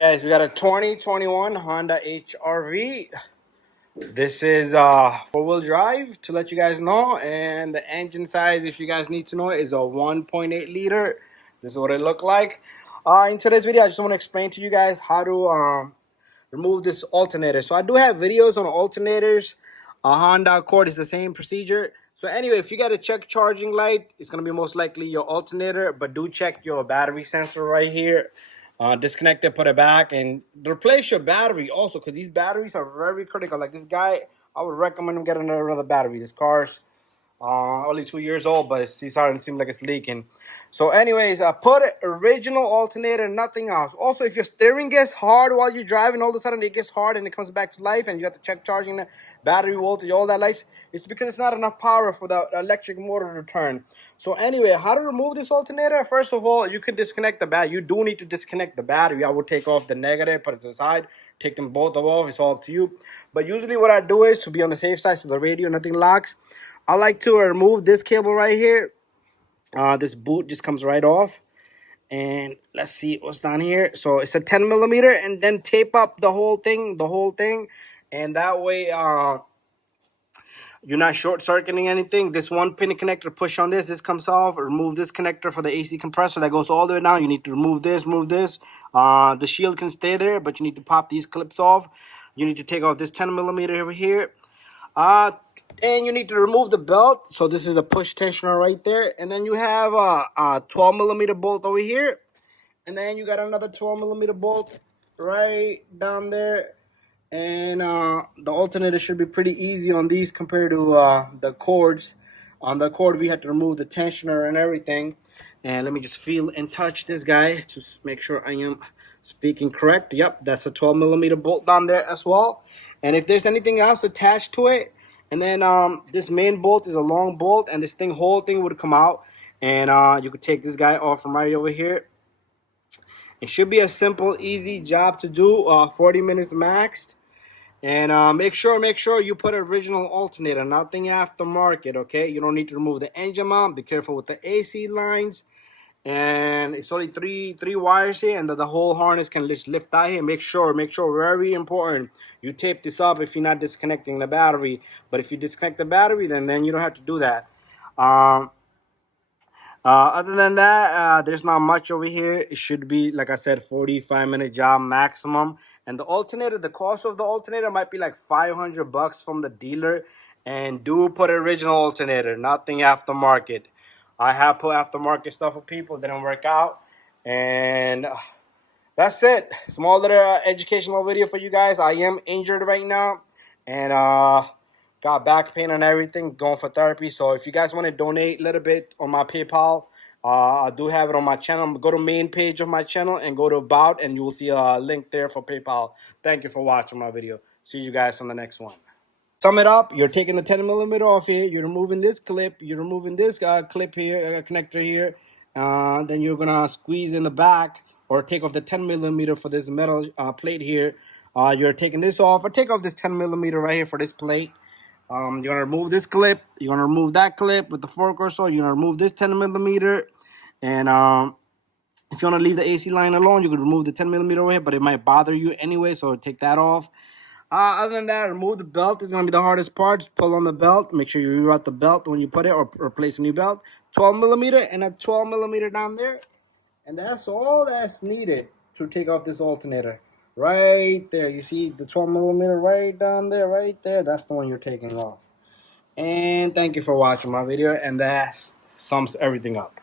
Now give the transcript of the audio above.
Guys, we got a 2021 Honda HR-V. This is four-wheel drive to let you guys know, and the engine size, if you guys need to know, is a 1.8 liter. This is what it looked like. In today's video, I just want to explain to you guys how to remove this alternator. So I do have videos on alternators. A Honda Accord is the same procedure. So anyway, if you got a check charging light, it's going to be most likely your alternator, but do check your battery sensor right here. Disconnect it, put it back, and replace your battery also, because these batteries are very critical. Like this guy, I would recommend him getting another battery. This car's only 2 years old, but it's starting to seem like it's leaking. So anyways, put original alternator, nothing else. Also, if your steering gets hard while you're driving, all of a sudden it gets hard and it comes back to life, and you have to check charging the battery voltage, all that lights, it's because it's not enough power for the electric motor to turn. So anyway, how to remove this alternator? First of all, you can disconnect the battery. You do need to disconnect the battery. I would take off the negative, put it to the side, take them both off. It's all up to you. But usually what I do is, to be on the safe side so the radio, nothing locks, I like to remove this cable right here. This boot just comes right off. And let's see what's down here. So it's a 10 millimeter, and then tape up the whole thing. And that way you're not short circuiting anything. This one pin connector, push on this comes off. Remove this connector for the AC compressor that goes all the way down. You need to remove this. The shield can stay there, but you need to pop these clips off. You need to take off this 10 millimeter over here. And you need to remove the belt. So this is the push tensioner right there. And then you have a 12 millimeter bolt over here. And then you got another 12 millimeter bolt right down there. And the alternator should be pretty easy on these compared to the cords. On the cord, we had to remove the tensioner and everything. And let me just feel and touch this guy to make sure I am speaking correct. Yep, that's a 12 millimeter bolt down there as well. And if there's anything else attached to it, and then this main bolt is a long bolt, and this whole thing would come out, and you could take this guy off from right over here. It should be a simple, easy job to do. 40 minutes maxed. And make sure you put original alternator, nothing aftermarket. Okay, you don't need to remove the engine mount. Be careful with the AC lines. And it's only three wires here, and the whole harness can just lift out here. Make sure, very important, you tape this up if you're not disconnecting the battery. But if you disconnect the battery, then you don't have to do that. Other than that, there's not much over here. It should be, like I said, 45-minute job maximum. And the alternator, the cost of the alternator might be like $500 from the dealer. And do put original alternator, nothing aftermarket. I have put aftermarket stuff for people, it didn't work out. And that's it. Small little educational video for you guys. I am injured right now, and got back pain and everything, going for therapy. So if you guys want to donate a little bit on my PayPal, I do have it on my channel. Go to main page of my channel and go to about, and you will see a link there for PayPal. Thank you for watching my video. See you guys on the next one. Sum it up, you're taking the 10 millimeter off here, you're removing this clip, you're removing this clip here, connector here, then you're gonna squeeze in the back or take off the 10 millimeter for this metal plate here. You're taking this off, or take off this 10 millimeter right here for this plate. You're gonna remove this clip, you're gonna remove that clip with the fork or so, you're gonna remove this 10 millimeter, and if you want to leave the AC line alone, you could remove the 10 millimeter over here, but it might bother you anyway, so take that off. Other than that, remove the belt is going to be the hardest part. Just pull on the belt. Make sure you reroute the belt when you put it, or replace a new belt. 12 millimeter and a 12 millimeter down there. And that's all that's needed to take off this alternator. Right there. You see the 12 millimeter right down there, right there. That's the one you're taking off. And thank you for watching my video. And that sums everything up.